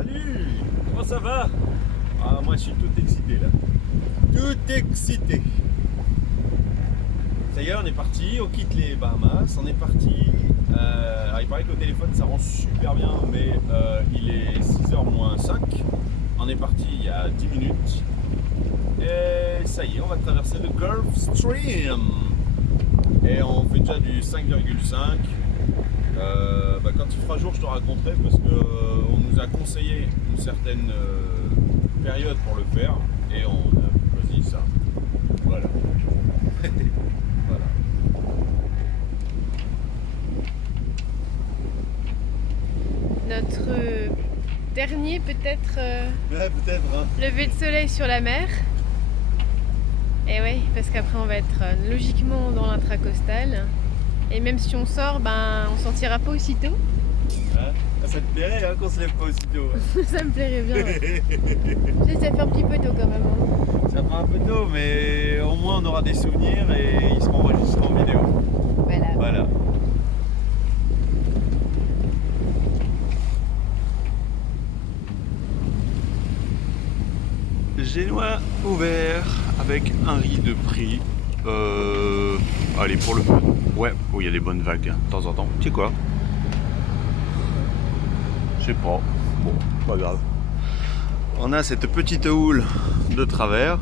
Salut! Comment ça va? Ah, moi je suis tout excité là. Tout excité. Ça y est, on est parti, on quitte les Bahamas, on est parti. Alors il paraît que le téléphone ça rend super bien, mais il est 6h moins 5. On est parti il y a 10 minutes. Et ça y est, on va traverser le Gulf Stream. Et on fait déjà du 5,5. Quand il fera jour, je te raconterai parce qu'on nous a conseillé une certaine période pour le faire et on a choisi ça. Voilà. Voilà. Notre dernier peut-être Ouais, peut-être. Hein. lever de soleil sur la mer. Et oui, parce qu'après on va être logiquement dans l'intracostal. Et même si on sort, on sortira pas aussitôt. Ouais. Ah, ça te plairait hein, qu'on se lève pas aussitôt. Ouais. Ça me plairait bien. Ouais. Ça fait un petit peu tôt quand même. Hein. Ça fait un peu tôt, mais au moins on aura des souvenirs et ils seront enregistrés en vidéo. Voilà. Génois ouvert avec un riz de prix. Allez, pour le fun. Ouais, il y a des bonnes vagues hein, de temps en temps. Tu sais quoi? Je sais pas. Bon, pas grave. On a cette petite houle de travers.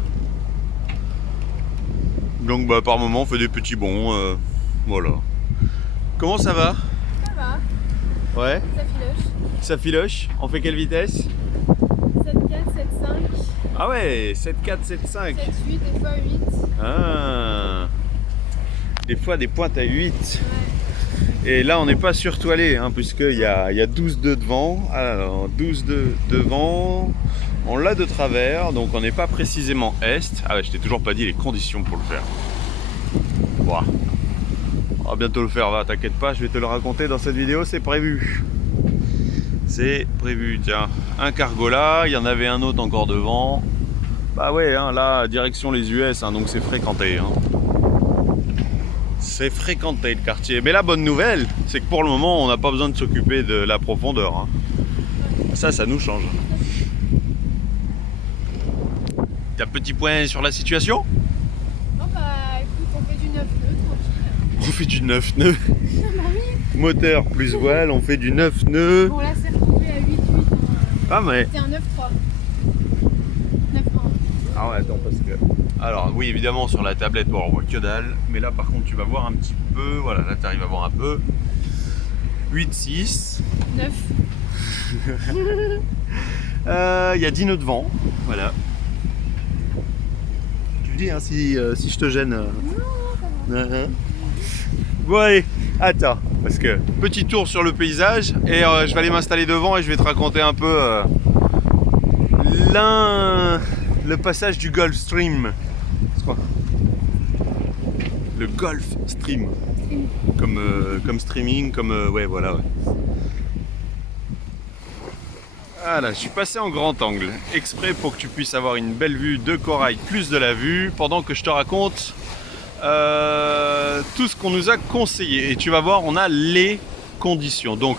Donc par moment on fait des petits bonds. Voilà. Comment ça va? Ça va, Ouais. ça filoche. Ça filoche. On fait quelle vitesse? 7,4, 7,5, Ah ouais, 7,4, 7,5. 7,8, des fois 8. Ah. Des fois des pointes à 8. Ouais. Et là on n'est pas surtoilé hein, puisqu'il y a 12,2 devant. Alors 12,2 devant. On l'a de travers, donc on n'est pas précisément est. Ah ouais, je t'ai toujours pas dit les conditions pour le faire. Voilà. On va bientôt le faire, va, t'inquiète pas, je vais te le raconter dans cette vidéo, c'est prévu. C'est prévu, tiens. Un cargo là, il y en avait un autre encore devant. Bah ouais, hein, là, direction les US, hein, donc c'est fréquenté. Hein. C'est fréquenté le quartier. Mais la bonne nouvelle, c'est que pour le moment, on n'a pas besoin de s'occuper de la profondeur. Hein. Ça nous change. T'as un petit point sur la situation? Bon écoute, on fait du 9 nœuds, tranquille. On fait du 9 nœuds. Bah oui. Moteur plus voile, on fait du 9 nœuds. Bon là c'est retrouvé à 8,8. Ah mais... C'était un 9,3. 9,1. Ah ouais, attends, parce que... Alors, oui, évidemment, sur la tablette, bon, on voit que dalle. Mais là, par contre, tu vas voir un petit peu. Voilà, là, tu arrives à voir un peu. 8,6. 9. Il y a 10 nœuds de vent. Voilà. Tu me dis hein, si je te gêne. Non, ça va. Bon, allez, attends. Parce que, petit tour sur le paysage. Et je vais aller m'installer devant et je vais te raconter un peu le passage du Gulf Stream. C'est quoi? Le Gulf Stream. Comme streaming, comme... ouais, voilà. Ouais. Voilà, je suis passé en grand angle, exprès pour que tu puisses avoir une belle vue de corail, plus de la vue, pendant que je te raconte tout ce qu'on nous a conseillé. Et tu vas voir, on a les conditions. Donc,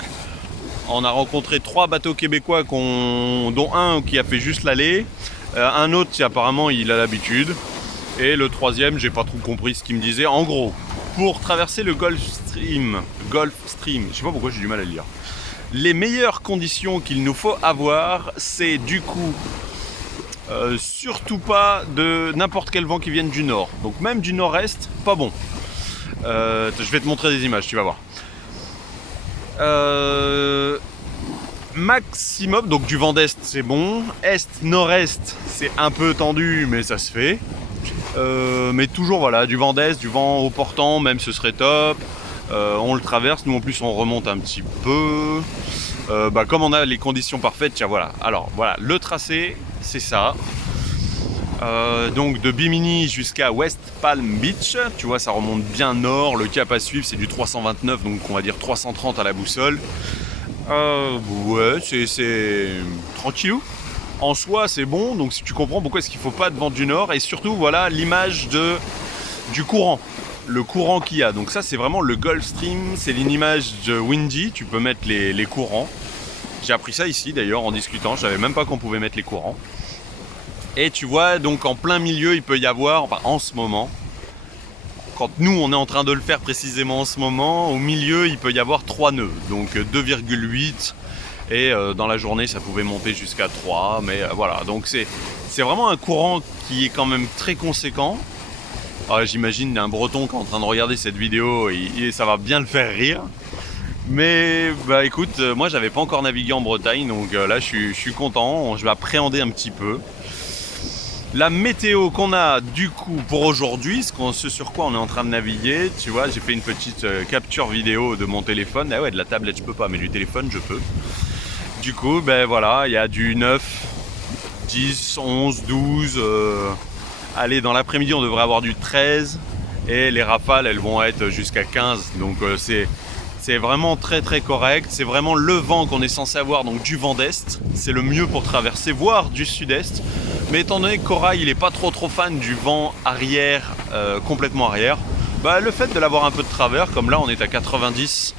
on a rencontré 3 bateaux québécois, dont un qui a fait juste l'aller, un autre qui apparemment il a l'habitude, et le troisième, j'ai pas trop compris ce qu'il me disait. En gros, pour traverser le Gulf Stream, je sais pas pourquoi j'ai du mal à le lire. Les meilleures conditions qu'il nous faut avoir, c'est du coup surtout pas de n'importe quel vent qui vienne du nord. Donc même du nord-est, pas bon. Je vais te montrer des images, tu vas voir. Maximum, donc du vent d'est c'est bon. Est, nord-est c'est un peu tendu mais ça se fait. Mais toujours voilà, du vent d'est, du vent au portant, même ce serait top. On le traverse, nous en plus on remonte un petit peu. Comme on a les conditions parfaites, tiens voilà. Alors voilà, le tracé c'est ça. Donc de Bimini jusqu'à West Palm Beach, tu vois ça remonte bien nord. Le cap à suivre c'est du 329, donc on va dire 330 à la boussole. Ouais, c'est tranquillou. En soi c'est bon, donc si tu comprends pourquoi est-ce qu'il ne faut pas de vent du nord. Et surtout voilà l'image du courant. Le courant qu'il y a, donc ça c'est vraiment le Gulf Stream, c'est une image de windy, tu peux mettre les courants. J'ai appris ça ici d'ailleurs en discutant, je savais même pas qu'on pouvait mettre les courants. Et tu vois, donc en plein milieu, il peut y avoir, enfin en ce moment, quand nous on est en train de le faire précisément en ce moment, au milieu il peut y avoir 3 nœuds, donc 2,8 et dans la journée ça pouvait monter jusqu'à 3, mais voilà, donc c'est vraiment un courant qui est quand même très conséquent. J'imagine un breton qui est en train de regarder cette vidéo et ça va bien le faire rire. Mais bah écoute, moi j'avais pas encore navigué en Bretagne, donc là je suis content, je vais appréhender un petit peu. La météo qu'on a du coup pour aujourd'hui, ce sur quoi on est en train de naviguer, tu vois, j'ai fait une petite capture vidéo de mon téléphone. Ah ouais, de la tablette je peux pas, mais du téléphone je peux. Du coup, ben voilà, il y a du 9, 10, 11, 12. Allez, dans l'après-midi on devrait avoir du 13. Et les rafales elles vont être jusqu'à 15. Donc c'est vraiment très très correct. C'est vraiment le vent qu'on est censé avoir, donc du vent d'est. C'est le mieux pour traverser, voire du sud-est. Mais étant donné que Corail il est pas trop fan du vent arrière, complètement arrière, bah, le fait de l'avoir un peu de travers, comme là on est à 90,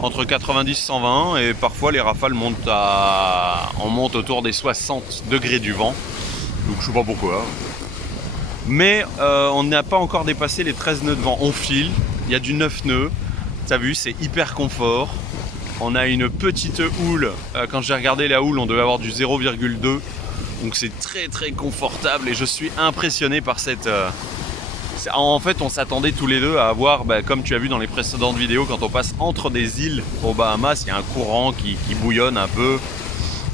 entre 90 et 120, et parfois les rafales montent on monte autour des 60 degrés du vent, donc je sais pas pourquoi. Mais on n'a pas encore dépassé les 13 nœuds de vent, on file, il y a du 9 nœuds, t'as vu, c'est hyper confort. On a une petite houle, quand j'ai regardé la houle on devait avoir du 0,2. Donc c'est très très confortable et je suis impressionné par cette... En fait on s'attendait tous les deux à avoir, comme tu as vu dans les précédentes vidéos, quand on passe entre des îles aux Bahamas, il y a un courant qui bouillonne un peu,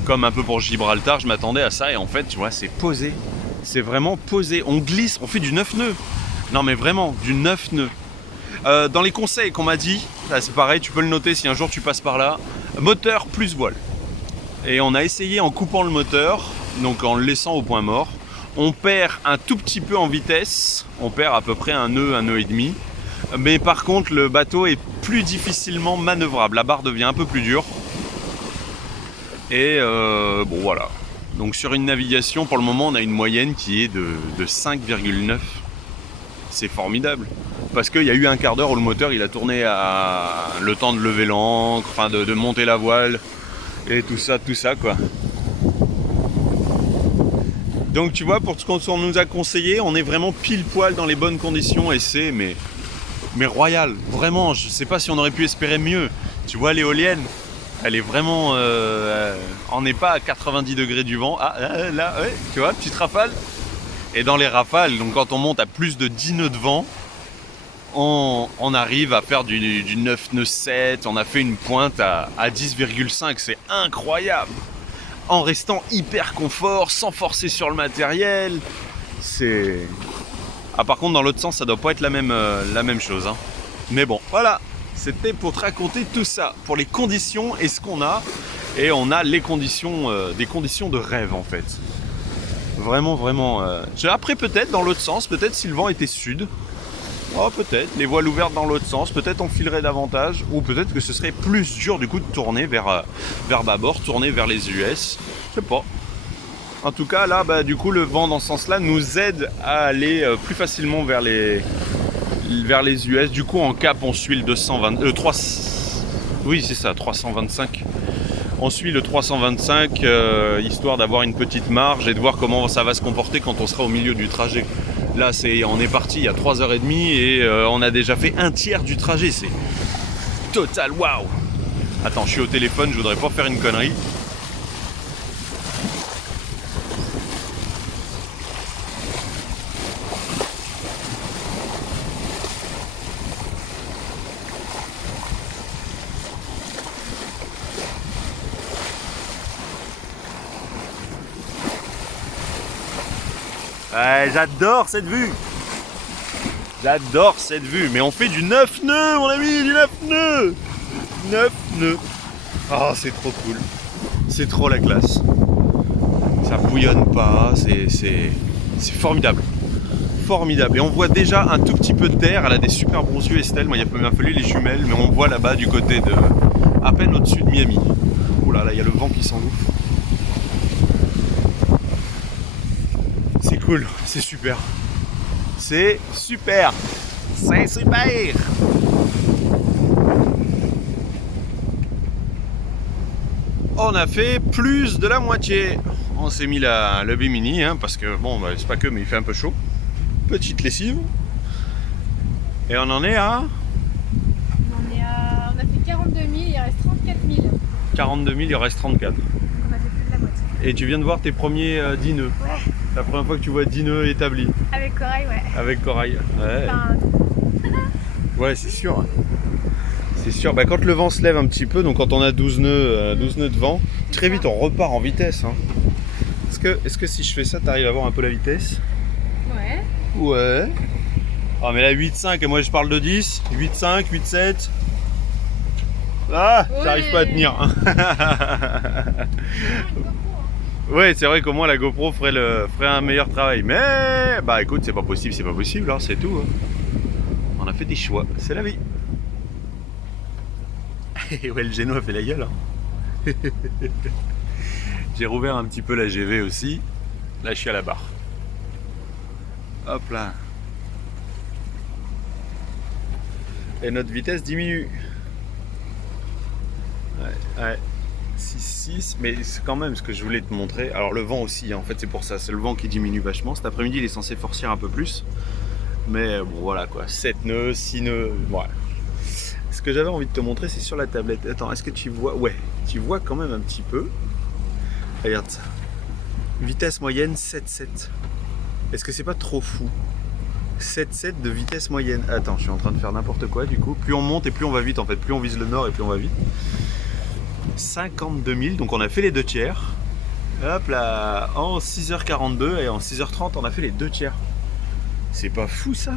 comme un peu pour Gibraltar, je m'attendais à ça et en fait tu vois c'est posé. C'est vraiment posé, on glisse, on fait du 9 nœuds. Non mais vraiment, du 9 nœuds. Dans les conseils qu'on m'a dit, c'est pareil, tu peux le noter si un jour tu passes par là, moteur plus voile. Et on a essayé en coupant le moteur, donc en le laissant au point mort. On perd un tout petit peu en vitesse, on perd à peu près un nœud et demi. Mais par contre le bateau est plus difficilement manœuvrable, la barre devient un peu plus dure. Et bon voilà. Donc sur une navigation, pour le moment on a une moyenne qui est de 5,9. C'est formidable. Parce qu'il y a eu un quart d'heure où le moteur il a tourné à le temps de lever l'ancre, enfin de monter la voile. Et tout ça quoi. Donc tu vois, pour ce qu'on nous a conseillé, on est vraiment pile poil dans les bonnes conditions et c'est mais royal, vraiment, je sais pas si on aurait pu espérer mieux. Tu vois l'éolienne, elle est vraiment, on n'est pas à 90 degrés du vent, là, ouais, tu vois, petite rafale. Et dans les rafales, donc quand on monte à plus de 10 nœuds de vent, on arrive à faire du 9 nœuds 7, on a fait une pointe à 10,5, c'est incroyable. En restant hyper confort, sans forcer sur le matériel. C'est... par contre dans l'autre sens ça doit pas être la même chose. Hein. Mais bon, voilà. C'était pour te raconter tout ça. Pour les conditions et ce qu'on a. Et on a les conditions, des conditions de rêve en fait. Vraiment. Après peut-être dans l'autre sens, peut-être si le vent était sud. Oh peut-être, les voiles ouvertes dans l'autre sens, peut-être on filerait davantage, ou peut-être que ce serait plus dur du coup de tourner vers bâbord, tourner vers les US, je sais pas. En tout cas là, du coup le vent dans ce sens-là nous aide à aller plus facilement vers les US. Du coup en cap on suit le 325. On suit le 325 histoire d'avoir une petite marge et de voir comment ça va se comporter quand on sera au milieu du trajet. Là, on est parti il y a 3h30 et on a déjà fait un tiers du trajet. C'est total waouh. Attends, je suis au téléphone, je voudrais pas faire une connerie. Ouais, j'adore cette vue. J'adore cette vue. Mais on fait du 9 nœuds, mon ami, du 9 nœuds. 9 nœuds. Oh, c'est trop cool. C'est trop la classe. Ça bouillonne pas, c'est formidable. Formidable. Et on voit déjà un tout petit peu de terre. Elle a des super bons yeux, Estelle. Moi, il m'a fallu les jumelles, mais on voit là-bas du côté de... à peine au-dessus de Miami. Oh là là, il y a le vent qui s'engouffre. C'est cool, c'est super. C'est super. C'est super. on a fait plus de la moitié. On s'est mis le bimini, hein, parce que bon, bah, c'est pas que, mais il fait un peu chaud. Petite lessive. Et on en est à... On a fait 42 000, il reste 34 000. 42 000, il reste 34. Donc on a fait plus de la moitié. Et tu viens de voir tes premiers 10 nœuds. Ouais. La première fois que tu vois 10 nœuds établis. Avec Corail, ouais. Avec Corail. Ouais, Enfin, ouais, c'est sûr. C'est sûr. Bah, quand le vent se lève un petit peu, donc quand on a 12 nœuds de vent, très vite on repart en vitesse. Hein. Est-ce que si je fais ça, tu arrives à voir un peu la vitesse? ouais. Ouais. Ah mais là 8,5 et moi je parle de 10. 8,5, 8,7. Ah, Ouais. j'arrive pas à tenir. Ouais, c'est vrai qu'au moins la GoPro ferait un meilleur travail. Mais bah écoute, c'est pas possible, hein, c'est tout. Hein. On a fait des choix, c'est la vie. Et ouais, le Géno a fait la gueule. Hein. J'ai rouvert un petit peu la GV aussi. Là, je suis à la barre. Hop là. Et notre vitesse diminue. Ouais. 6, mais c'est quand même ce que je voulais te montrer. Alors le vent aussi, hein, en fait c'est pour ça, c'est le vent qui diminue vachement. Cet après-midi il est censé forcir un peu plus. Mais bon voilà quoi, 7 nœuds, 6 nœuds, voilà. Ce que j'avais envie de te montrer c'est sur la tablette. Attends, est-ce que tu vois? Ouais, tu vois quand même un petit peu. Regarde ça. Vitesse moyenne 7,7. Est-ce que c'est pas trop fou? 7,7 de vitesse moyenne. Attends, je suis en train de faire n'importe quoi du coup. Plus on monte et plus on va vite en fait. Plus on vise le nord et plus on va vite. 52 000, donc on a fait les 2 tiers. Hop là, en 6h42 et en 6h30 on a fait les 2 tiers. C'est pas fou ça?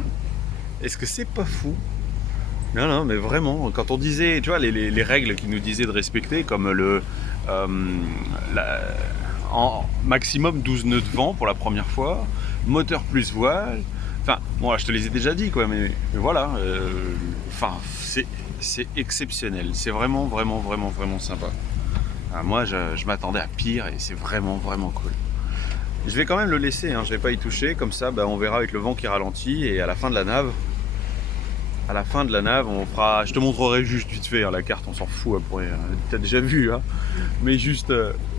Est-ce que c'est pas fou? Non, mais vraiment, quand on disait, tu vois, les règles qu'ils nous disaient de respecter, comme en maximum 12 nœuds de vent pour la première fois, moteur plus voile, enfin, bon là je te les ai déjà dit quoi, mais voilà, enfin, c'est exceptionnel, c'est vraiment sympa. Ah, moi je m'attendais à pire et c'est vraiment cool. Je vais quand même le laisser, hein, je vais pas y toucher, comme ça bah, on verra avec le vent qui ralentit et à la fin de la nave, on fera, je te montrerai juste vite fait hein, la carte, on s'en fout après, t'as déjà vu, hein, mais juste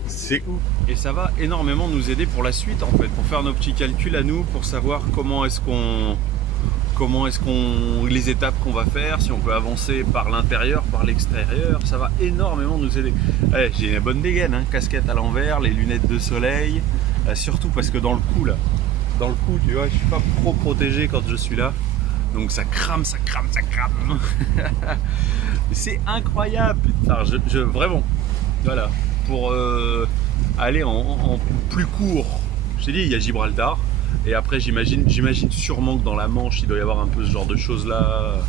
c'est ouf. Et ça va énormément nous aider pour la suite en fait, pour faire nos petits calculs à nous, pour savoir comment est-ce qu'on les étapes qu'on va faire, si on peut avancer par l'intérieur, par l'extérieur, ça va énormément nous aider. Allez, j'ai une bonne dégaine, hein, casquette à l'envers, les lunettes de soleil, surtout parce que dans le cou tu vois, je suis pas trop protégé quand je suis là, donc ça crame. C'est incroyable, putain, vraiment, voilà, pour aller en plus court. Je t'ai dit, il y a Gibraltar. Et après, j'imagine sûrement que dans la Manche, il doit y avoir un peu ce genre de choses-là.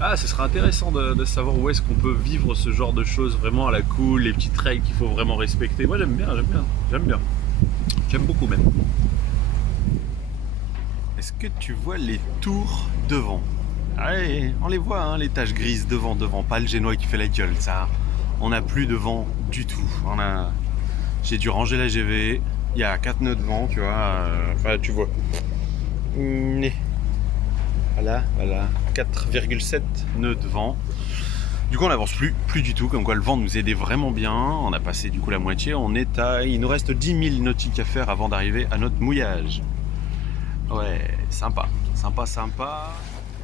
Ah, ce sera intéressant de savoir où est-ce qu'on peut vivre ce genre de choses vraiment à la cool, les petites règles qu'il faut vraiment respecter. Moi, j'aime bien. J'aime beaucoup même. Est-ce que tu vois les tours devant? Allez, on les voit, hein, les taches grises devant, pas le Génois qui fait la gueule, ça. On n'a plus de vent du tout. J'ai dû ranger la GV. Il y a 4 nœuds de vent, tu vois. Enfin, tu vois. Voilà. 4,7 nœuds de vent. Du coup, on n'avance plus du tout. Comme quoi, le vent nous aidait vraiment bien. On a passé du coup la moitié. Il nous reste 10 000 nautiques à faire avant d'arriver à notre mouillage. Ouais, sympa.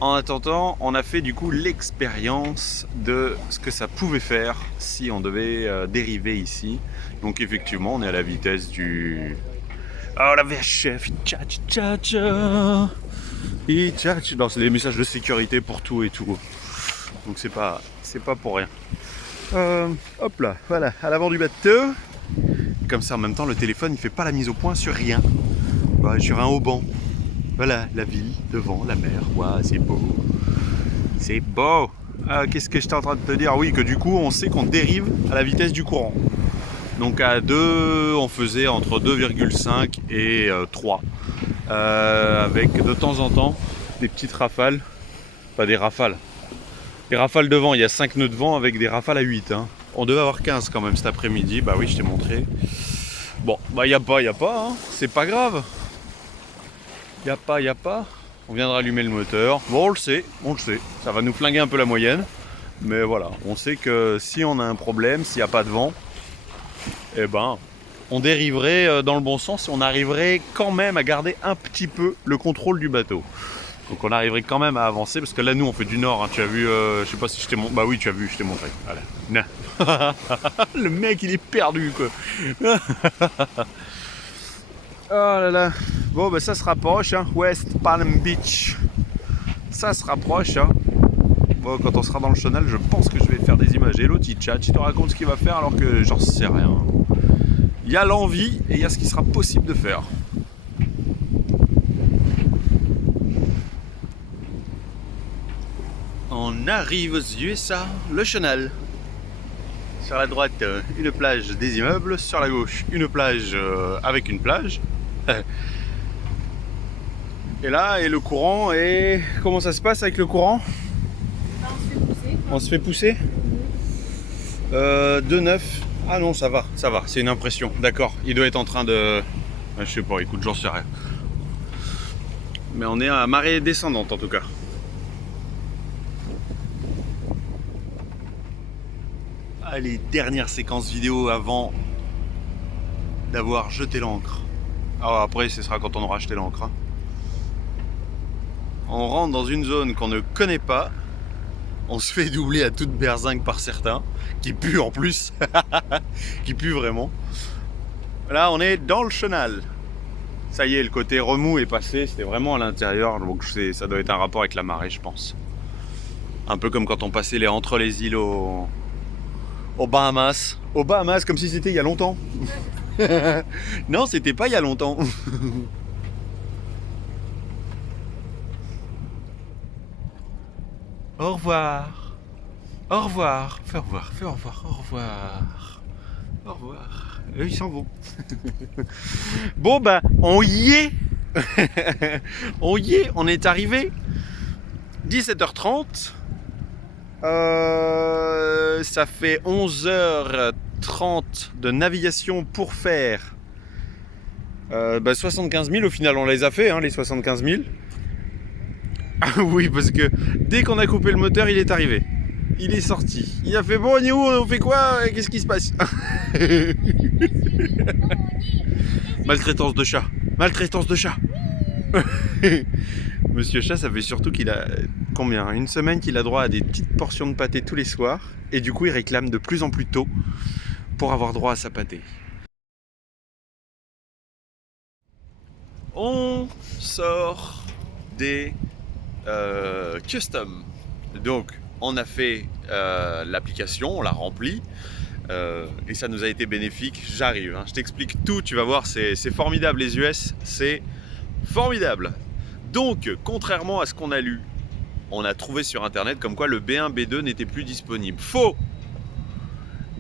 En attendant, on a fait du coup l'expérience de ce que ça pouvait faire si on devait dériver ici. Donc effectivement, on est à la vitesse du... Oh la VHF, non, c'est des messages de sécurité pour tout et tout. Donc c'est pas pour rien. Hop là, voilà, à l'avant du bateau. Comme ça, en même temps, le téléphone, il fait pas la mise au point sur rien. Ouais, sur un haut-banc. Voilà, la ville, devant, la mer. Waouh, c'est beau. C'est beau. Qu'est-ce que j'étais en train de te dire? Oui, que du coup, on sait qu'on dérive à la vitesse du courant. Donc à 2, on faisait entre 2,5 et 3. Avec de temps en temps des petites rafales. Pas des rafales. Les rafales de vent, il y a 5 nœuds de vent avec des rafales à 8. Hein. On devait avoir 15 quand même cet après-midi. Bah oui, je t'ai montré. Bon, bah y a pas, hein. C'est pas grave. Y a pas. On vient de rallumer le moteur. Bon, on le sait. Ça va nous flinguer un peu la moyenne. Mais voilà, on sait que si on a un problème, s'il n'y a pas de vent, eh ben, on dériverait dans le bon sens et on arriverait quand même à garder un petit peu le contrôle du bateau. Donc on arriverait quand même à avancer parce que là nous on fait du nord, hein. Tu as vu, je sais pas si je t'ai montré, bah oui tu as vu, je t'ai montré. Voilà. Le mec il est perdu quoi. Oh là là. Bon bah ça se rapproche, hein. West Palm Beach. Ça se rapproche, hein. Bon, quand on sera dans le chenal, je pense que je vais faire des images. Hello Tichat, il te raconte ce qu'il va faire alors que j'en sais rien. Il y a l'envie et il y a ce qui sera possible de faire. On arrive aux USA, le chenal. Sur la droite, une plage des immeubles. Sur la gauche, une plage avec une plage. Et là, et le courant, et comment ça se passe avec le courant? On se fait pousser. 2,9. Ah non, ça va, c'est une impression. D'accord, il doit être en train de... Je sais pas, écoute, j'en sais rien. Mais on est à marée descendante en tout cas. Allez, dernière séquence vidéo avant d'avoir jeté l'ancre. Alors après, ce sera quand on aura acheté l'ancre. Hein. On rentre dans une zone qu'on ne connaît pas. On se fait doubler à toute berzingue par certains, qui puent en plus, qui puent vraiment. Là, on est dans le chenal. Ça y est, le côté remous est passé, c'était vraiment à l'intérieur, donc ça doit être un rapport avec la marée, je pense. Un peu comme quand on passait entre les îles aux Bahamas. Aux Bahamas, comme si c'était il y a longtemps. Non, c'était pas il y a longtemps. Au revoir. Au revoir. Fais au revoir, fais au revoir, au revoir. Au revoir. Eux, ils s'en vont. Bon, bah, on y est. On y est, on est arrivé. 17h30. Ça fait 11h30 de navigation pour faire 75 000. Au final, on les a fait, hein, les 75 000. Ah oui, parce que dès qu'on a coupé le moteur, il est arrivé. Il est sorti. Il a fait bon, on est où? On fait quoi? Qu'est-ce qui se passe? Maltraitance de chat. Maltraitance de chat. Monsieur Chat, ça fait surtout qu'il a combien? Une semaine qu'il a droit à des petites portions de pâté tous les soirs. Et du coup, il réclame de plus en plus tôt pour avoir droit à sa pâté. On sort des customs. Donc, on a fait l'application, on l'a remplie. Et ça nous a été bénéfique. J'arrive, hein, je t'explique tout, tu vas voir, c'est formidable les US, c'est formidable. Donc, contrairement à ce qu'on a lu, on a trouvé sur internet comme quoi le B1, B2 n'était plus disponible. Faux!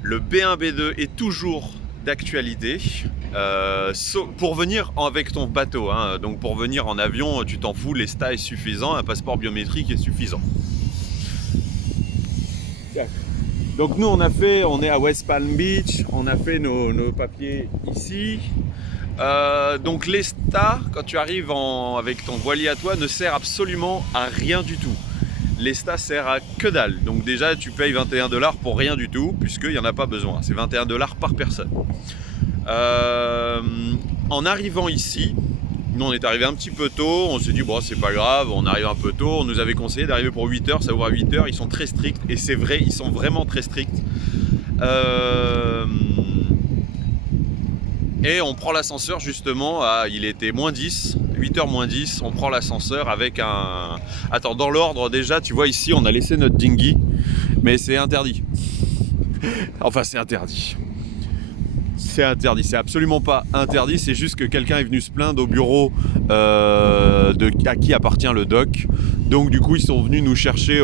Le B1, B2 est toujours d'actualité pour venir avec ton bateau. Hein. Donc pour venir en avion, tu t'en fous, l'ESTA est suffisant, un passeport biométrique est suffisant. Donc nous on est à West Palm Beach, on a fait nos papiers ici. Donc l'ESTA, quand tu arrives avec ton voilier à toi, ne sert absolument à rien du tout. L'ESTA sert à que dalle. Donc déjà tu payes 21 $ pour rien du tout, puisqu'il n'y en a pas besoin. C'est 21 $ par personne. En arrivant ici, nous on est arrivé un petit peu tôt, on s'est dit bon c'est pas grave, on arrive un peu tôt, on nous avait conseillé d'arriver pour 8h, ça ouvre à 8h, ils sont très stricts, et c'est vrai, ils sont vraiment très stricts. Et on prend l'ascenseur justement, il était moins 10, 8h moins 10, on prend l'ascenseur avec un... Attends, dans l'ordre déjà, tu vois ici on a laissé notre dinghy, mais c'est interdit. Enfin c'est interdit. C'est interdit, c'est absolument pas interdit, c'est juste que quelqu'un est venu se plaindre au bureau à qui appartient le dock. Donc du coup ils sont venus nous chercher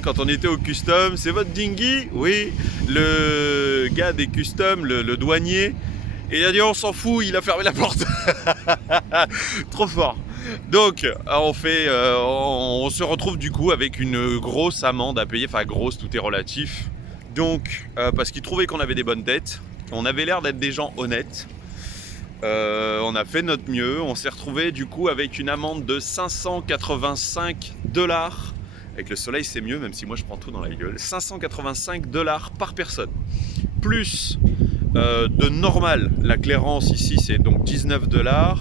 quand on était au custom. C'est votre dinghy? Oui. Le gars des customs, le douanier, et il a dit on s'en fout, il a fermé la porte. Trop fort. Donc on se retrouve du coup avec une grosse amende à payer, enfin grosse, tout est relatif. Donc, parce qu'ils trouvaient qu'on avait des bonnes têtes, on avait l'air d'être des gens honnêtes, on a fait notre mieux, on s'est retrouvé du coup avec une amende de 585 $. Avec le soleil c'est mieux, même si moi je prends tout dans la gueule. 585 $ par personne. plus de normal. La clairance ici c'est donc 19 $,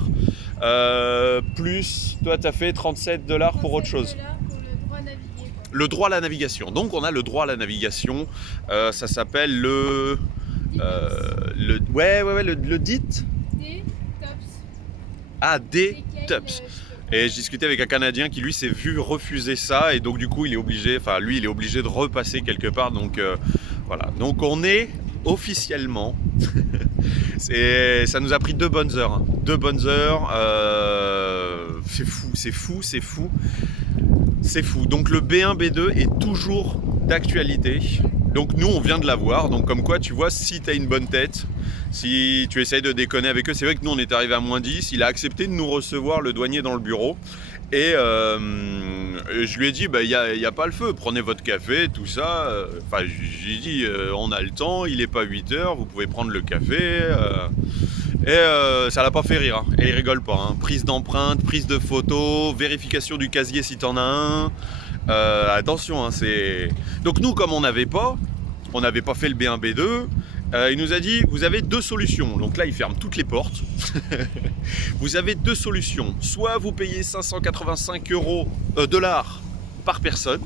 plus toi tu as fait 37 $ pour autre chose. Pour le droit à naviguer, quoi. Le droit à la navigation. Donc on a le droit à la navigation, ça s'appelle le DIT. Des tops. Ah, Lesquels, DTUPS. Et j'ai discuté avec un Canadien qui lui s'est vu refuser ça et donc du coup il est obligé de repasser quelque part. Donc voilà. Donc on est officiellement, ça nous a pris 2 bonnes heures. Hein. 2 bonnes heures. C'est fou. Donc le B1, B2 est toujours d'actualité. Donc nous on vient de l'avoir. Donc comme quoi tu vois, si tu as une bonne tête, si tu essayes de déconner avec eux, c'est vrai que nous on est arrivé à -10, il a accepté de nous recevoir, le douanier, dans le bureau. Et je lui ai dit, il y a pas le feu, prenez votre café, tout ça. Enfin, j'ai dit, on a le temps, il n'est pas 8 heures, vous pouvez prendre le café. Et ça l'a pas fait rire, hein. Et il rigole pas. Hein. Prise d'empreinte, prise de photo, vérification du casier si t'en as un. Attention, hein, c'est... Donc nous, comme on n'avait pas fait le B1, B2, il nous a dit, vous avez 2 solutions. Donc là, il ferme toutes les portes. Vous avez 2 solutions. Soit vous payez 585 $ par personne.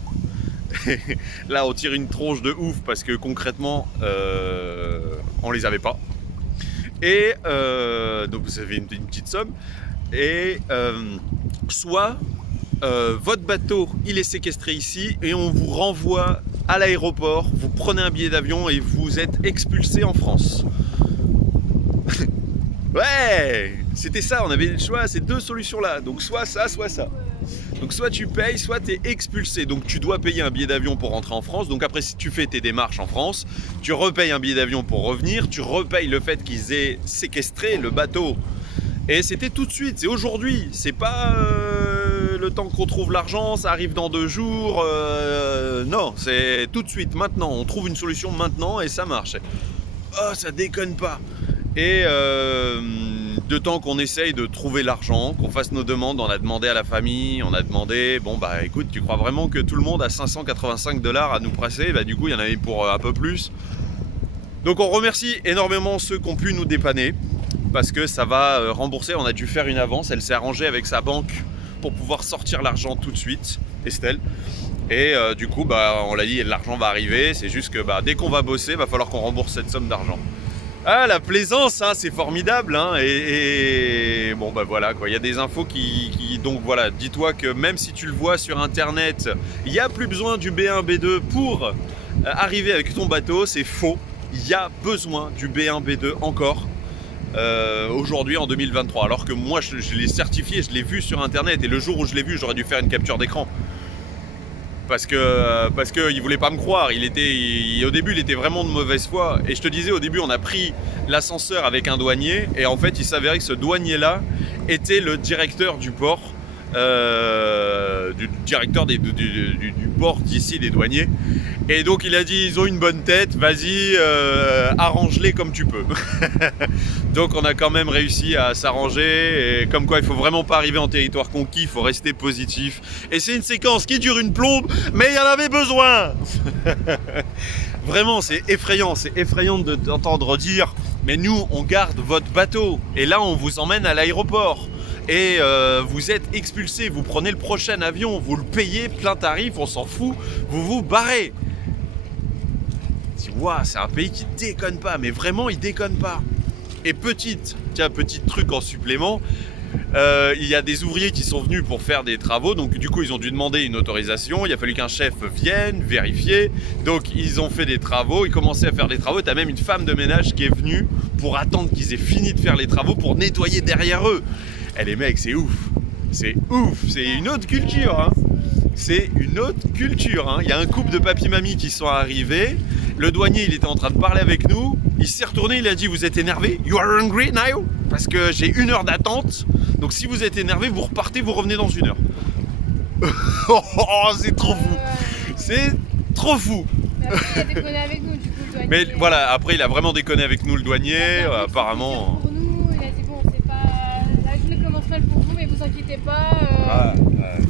Là, on tire une tronche de ouf parce que concrètement, on les avait pas. Et donc vous avez une petite somme. Et soit votre bateau il est séquestré ici et on vous renvoie à l'aéroport, vous prenez un billet d'avion et vous êtes expulsé en France. Ouais, c'était ça, on avait le choix, ces 2 solutions là, donc soit ça, soit ça. Donc soit tu payes, soit tu es expulsé. Donc tu dois payer un billet d'avion pour rentrer en France. Donc après, si tu fais tes démarches en France, tu repayes un billet d'avion pour revenir. Tu repayes le fait qu'ils aient séquestré le bateau. Et c'était tout de suite, c'est aujourd'hui. C'est pas le temps qu'on trouve l'argent, ça arrive dans 2 jours. Non, c'est tout de suite, maintenant. On trouve une solution maintenant et ça marche. Oh, ça déconne pas. Et de temps qu'on essaye de trouver l'argent, qu'on fasse nos demandes, on a demandé à la famille, on a demandé, bon bah écoute, tu crois vraiment que tout le monde a 585 $ à nous presser? Bah du coup il y en avait pour un peu plus. Donc on remercie énormément ceux qui ont pu nous dépanner, parce que ça va rembourser, on a dû faire une avance, elle s'est arrangée avec sa banque pour pouvoir sortir l'argent tout de suite, Estelle. Et du coup bah on l'a dit, l'argent va arriver, c'est juste que bah, dès qu'on va bosser, va falloir qu'on rembourse cette somme d'argent. Ah, la plaisance, hein, c'est formidable, hein, et bon bah voilà quoi, il y a des infos qui donc voilà, dis-toi que même si tu le vois sur internet, il n'y a plus besoin du B1, B2 pour arriver avec ton bateau, c'est faux, il y a besoin du B1, B2 encore aujourd'hui en 2023, alors que moi je l'ai certifié, je l'ai vu sur internet, et le jour où je l'ai vu, j'aurais dû faire une capture d'écran. Parce que il voulait pas me croire, au début il était vraiment de mauvaise foi, et je te disais au début on a pris l'ascenseur avec un douanier, et en fait il s'avérait que ce douanier là était le directeur du port, du directeur du port d'ici, des douaniers, et donc il a dit ils ont une bonne tête, vas-y arrange-les comme tu peux. Donc on a quand même réussi à s'arranger, et comme quoi il faut vraiment pas arriver en territoire conquis, il faut rester positif, et c'est une séquence qui dure une plombe, mais il y en avait besoin. Vraiment c'est effrayant d'entendre dire mais nous on garde votre bateau, et là on vous emmène à l'aéroport, et vous êtes expulsé, vous prenez le prochain avion, vous le payez plein tarif, on s'en fout, vous vous barrez. Wow, c'est un pays qui déconne pas, mais vraiment il déconne pas. Et petit truc en supplément, il y a des ouvriers qui sont venus pour faire des travaux, donc du coup ils ont dû demander une autorisation, il a fallu qu'un chef vienne vérifier, donc ils ont fait des travaux, ils commençaient à faire des travaux, t'as même une femme de ménage qui est venue pour attendre qu'ils aient fini de faire les travaux pour nettoyer derrière eux. Et les mecs, c'est ouf, c'est une autre culture, hein. C'est une autre culture, hein. Il y a un couple de papy-mamie qui sont arrivés, le douanier il était en train de parler avec nous, il s'est retourné, il a dit vous êtes énervé? You are hungry now? Parce que j'ai 1 heure d'attente, donc si vous êtes énervé, vous repartez, vous revenez dans 1 heure. Oh, c'est trop fou, c'est trop fou. Après, il a déconné avec nous, du coup, le douanier. Mais voilà, après il a vraiment déconné avec nous, le douanier, apparemment. Pour nous, il a dit bon, c'est pas... La journée commence mal pour vous, mais vous inquiétez pas.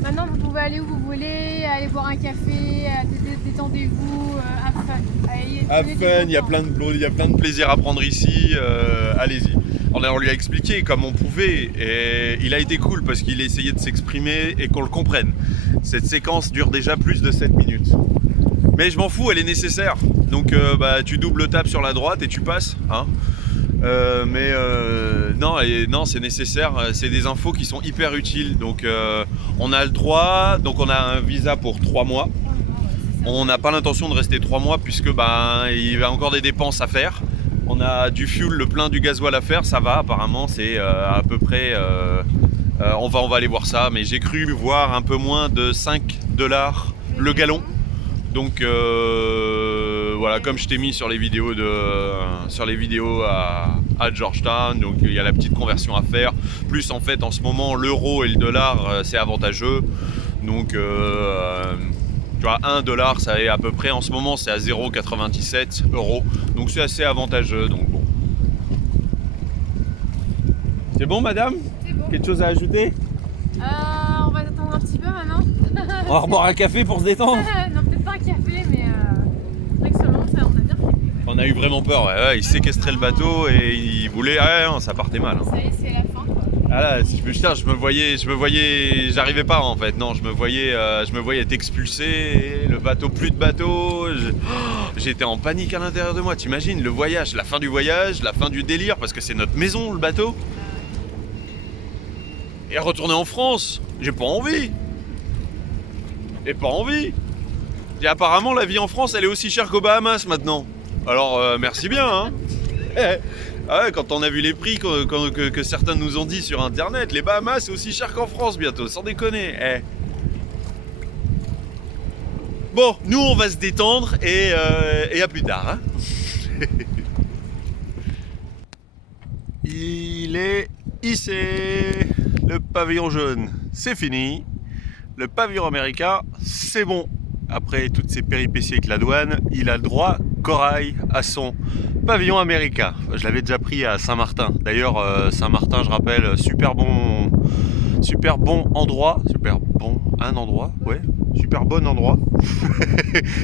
Maintenant, vous pouvez aller où vous voulez, aller boire un café, détendez-vous, have fun. Have fun, il y a plein de plaisir à prendre ici, allez-y. On lui a expliqué comme on pouvait et il a été cool parce qu'il a essayé de s'exprimer et qu'on le comprenne. Cette séquence dure déjà plus de 7 minutes. Mais je m'en fous, elle est nécessaire. Donc tu double tapes sur la droite et tu passes. Hein. Non, c'est nécessaire. C'est des infos qui sont hyper utiles. Donc on a le droit, donc on a un visa pour 3 mois. On n'a pas l'intention de rester 3 mois puisque il y a encore des dépenses à faire. On a du fuel, le plein du gasoil à faire, ça va apparemment, c'est à peu près, on va aller voir ça, mais j'ai cru voir un peu moins de 5 $ le gallon. Donc voilà, comme je t'ai mis sur les vidéos à Georgetown, donc il y a la petite conversion à faire. Plus en fait en ce moment l'euro et le dollar c'est avantageux, donc tu vois, 1 $, ça est à peu près, en ce moment c'est à 0,97 €, donc c'est assez avantageux. Donc bon. C'est bon madame? C'est bon. Quelque chose à ajouter? On va attendre un petit peu maintenant. On va reboire un café pour se détendre? Non, peut-être pas un café, mais c'est vrai que seulement ça, on a bien flippé. Ouais. On a eu vraiment peur, ouais, il séquestrait le bateau et il voulait, non, ça partait mal. Hein. Ça y est, c'est la fin quoi. Ah là, je me voyais, j'arrivais pas en fait, non, je me voyais être expulsé, le bateau, plus de bateau, j'étais en panique à l'intérieur de moi, t'imagines, le voyage, la fin du voyage, la fin du délire, parce que c'est notre maison le bateau. Et retourner en France, j'ai pas envie. Et pas envie. Et apparemment la vie en France elle est aussi chère qu'aux Bahamas maintenant. Alors merci bien hein. Ah ouais, quand on a vu les prix que certains nous ont dit sur internet, les Bahamas c'est aussi cher qu'en France bientôt, sans déconner. Bon, nous on va se détendre et à plus tard. Hein. Il est ici, le pavillon jaune, c'est fini. Le pavillon américain, c'est bon. Après toutes ces péripéties avec la douane, il a le droit, corail, à son pavillon américain. Je l'avais déjà pris à Saint-Martin. D'ailleurs, Saint-Martin, je rappelle, super bon endroit. Super bon endroit.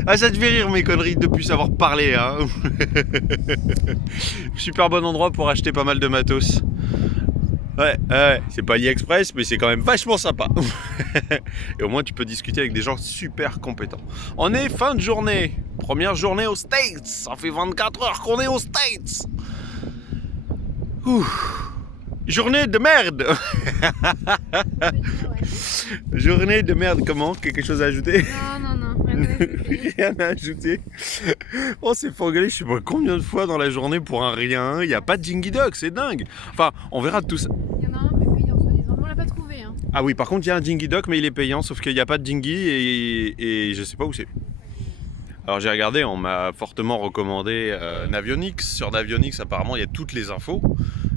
Ah, ça te fait rire mes conneries depuis savoir parler, hein. Super bon endroit pour acheter pas mal de matos. Ouais, c'est pas AliExpress, mais c'est quand même vachement sympa. Et au moins, tu peux discuter avec des gens super compétents. On est fin de journée. Première journée aux States. Ça fait 24 heures qu'on est aux States. Ouh. Journée de merde. Journée de merde, comment? Quelque chose à ajouter? Non, rien à ajouter. Rien à ajouter. On s'est fait engueuler, je sais pas combien de fois dans la journée pour un rien. Il n'y a pas de Dingy Dog, c'est dingue. Enfin, on verra tout ça. Il y en a un, mais payant, soi-disant. On l'a pas trouvé. Hein. Ah oui, par contre, il y a un Dingy Dog, mais il est payant, sauf qu'il n'y a pas de Dingy et je sais pas où c'est. Alors j'ai regardé, on m'a fortement recommandé Navionics. Sur Navionics, apparemment, il y a toutes les infos.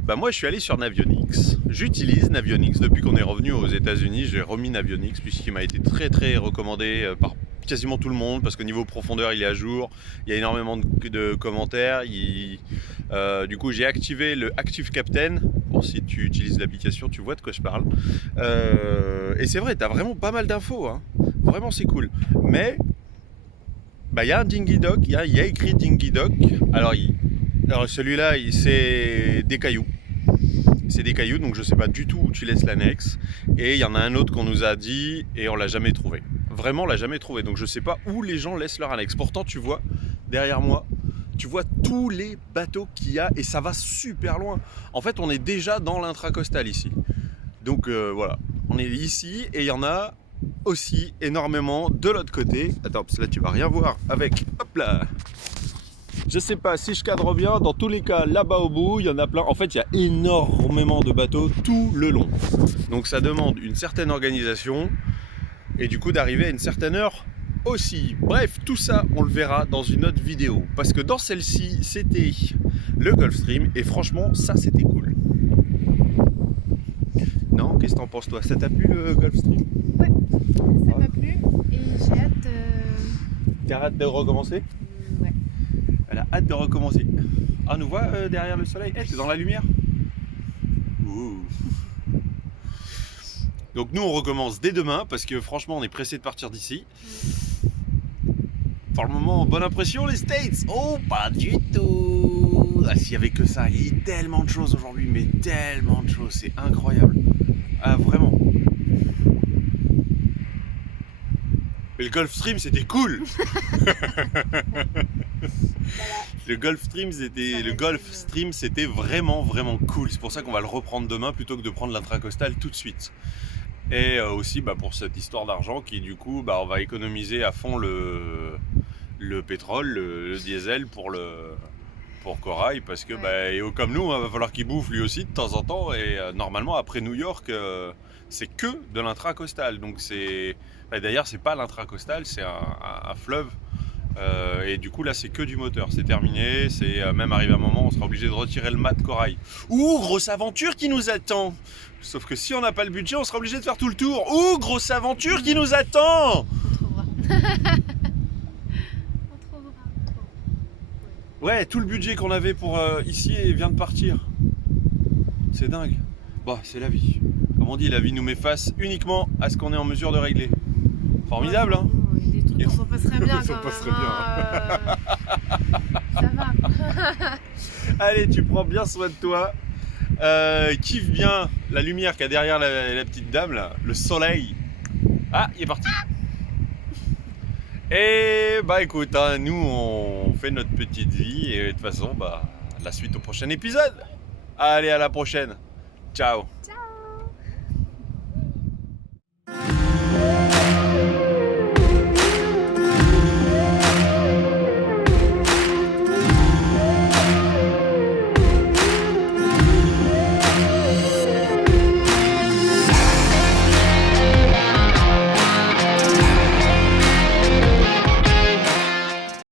Bah moi je suis allé sur Navionics, j'utilise Navionics depuis qu'on est revenu aux États-Unis, j'ai remis Navionics puisqu'il m'a été très recommandé par quasiment tout le monde parce qu'au niveau profondeur il est à jour, il y a énormément de commentaires, du coup j'ai activé le Active Captain, bon si tu utilises l'application tu vois de quoi je parle, et c'est vrai, t'as vraiment pas mal d'infos, hein. Vraiment c'est cool, mais bah, il y a un Dingy Dock, il y a écrit Dingy Dock, alors celui-là, c'est des cailloux. C'est des cailloux, donc je sais pas du tout où tu laisses l'annexe. Et il y en a un autre qu'on nous a dit et on l'a jamais trouvé. Vraiment, on l'a jamais trouvé. Donc je sais pas où les gens laissent leur annexe. Pourtant, tu vois, derrière moi, tu vois tous les bateaux qu'il y a et ça va super loin. En fait, on est déjà dans l'intracostal ici. Donc voilà, on est ici et il y en a aussi énormément de l'autre côté. Attends, parce que là, tu vas rien voir avec... Hop là! Je sais pas si je cadre bien, dans tous les cas là-bas au bout il y en a plein, en fait il y a énormément de bateaux tout le long, donc ça demande une certaine organisation et du coup d'arriver à une certaine heure aussi. Bref, tout ça on le verra dans une autre vidéo parce que dans celle-ci c'était le Gulfstream et franchement ça c'était cool. Non, qu'est-ce que t'en penses toi? Ça t'a plu le Gulfstream? Ouais, ça m'a plu et j'ai hâte. T'as hâte de recommencer? Ouais. Elle a hâte de recommencer. Ah, on nous voit derrière le soleil. T'es dans la lumière. Ouh. Donc nous on recommence dès demain parce que franchement on est pressé de partir d'ici. Pour le moment, bonne impression les States? Oh, pas du tout. Ah, s'il y avait que ça, il y a tellement de choses aujourd'hui, mais tellement de choses, c'est incroyable. Ah, vraiment. Mais le Gulfstream, c'était cool. Le Gulfstream, c'était vraiment, vraiment cool. C'est pour ça qu'on va le reprendre demain plutôt que de prendre l'intracostal tout de suite. Et aussi pour cette histoire d'argent qui, du coup, on va économiser à fond le pétrole, le diesel pour Corail parce que comme nous, il va falloir qu'il bouffe lui aussi de temps en temps et normalement après New York c'est que de l'intracostal, donc c'est d'ailleurs c'est pas l'intracostal, c'est un fleuve et du coup là c'est que du moteur, c'est terminé, c'est même arrivé un moment on sera obligé de retirer le mât de Corail. Ouh, grosse aventure qui nous attend, sauf que si on n'a pas le budget on sera obligé de faire tout le tour. Ouh, grosse aventure qui nous attend. On trouvera. Ouais, tout le budget qu'on avait pour ici vient de partir. C'est dingue. Bon, c'est la vie. Comme on dit, la vie nous met face uniquement à ce qu'on est en mesure de régler. Formidable, hein? Il y a des trucs qu'on s'en passerait bien On s'en quand passerait même. Ça va. Allez, tu prends bien soin de toi. Kiffe bien la lumière qu'il y a derrière la petite dame, là. Le soleil. Ah, il est parti. Et écoute, hein, nous on fait notre petite vie et de toute façon la suite au prochain épisode. Allez, à la prochaine. Ciao. Ciao.